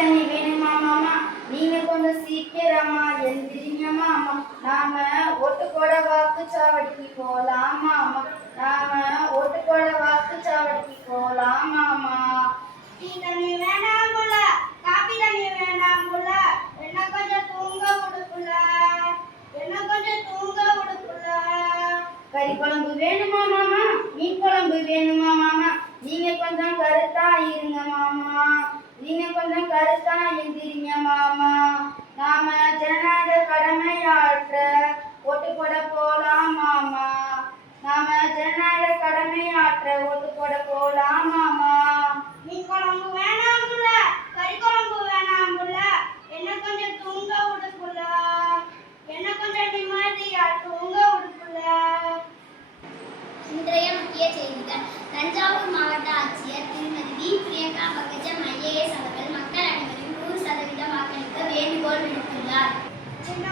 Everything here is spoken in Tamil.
தண்ணி வேணுமா மாமா, நீங்க கொஞ்சம் சீக்கிரமா எந்திரிங்க மாமா. நாம ஓட்டு போட வாக்குச்சாவடிக்கு போலாம் மாமா. நாம ஓட்டு போட வாக்குச்சாவடிக்கு போலாம் மாமா. டீ தண்ணி வேண்டாம் போல, காபி தண்ணி வேண்டாம் போல, என்ன கொஞ்சம் தூங்க விடுப்புல, என்ன கொஞ்சம் தூங்க விடுப்புல. கறி குழம்பு வேணுமா மாமா, மீன் குழம்பு வேணுமா மாமா, நீங்க கொஞ்சம் கருத்தா இருங்க மாமா. நீங்க கொஞ்சம் கருத்தா எந்திரிங்க மாமா. நாம ஜனநாயக கடமையாற்ற ஓட்டு போட போலாம் மாமா. நாம ஜனநாயக கடமையாற்ற ஓட்டு போட போலாம் மாமா. மீன் குழம்பு வேணாம் புள்ள, கறி குழம்பு வேணாம் புள்ள, என்ன கொஞ்சம் தூங்க விடுப்புல, என்ன கொஞ்சம் நிம்மதியா தூங்க விடுப்புல. இன்றைய முக்கிய செய்திகள். தஞ்சாவூர் மாவட்ட ஆட்சியர் திருமதி வி. பிரியங்கா பங்கஜம் IAS அவர்கள் மக்கள் அனைவரையும் 100% வாக்களிக்க வேண்டுகோள் விடுத்துள்ளார். சின்ன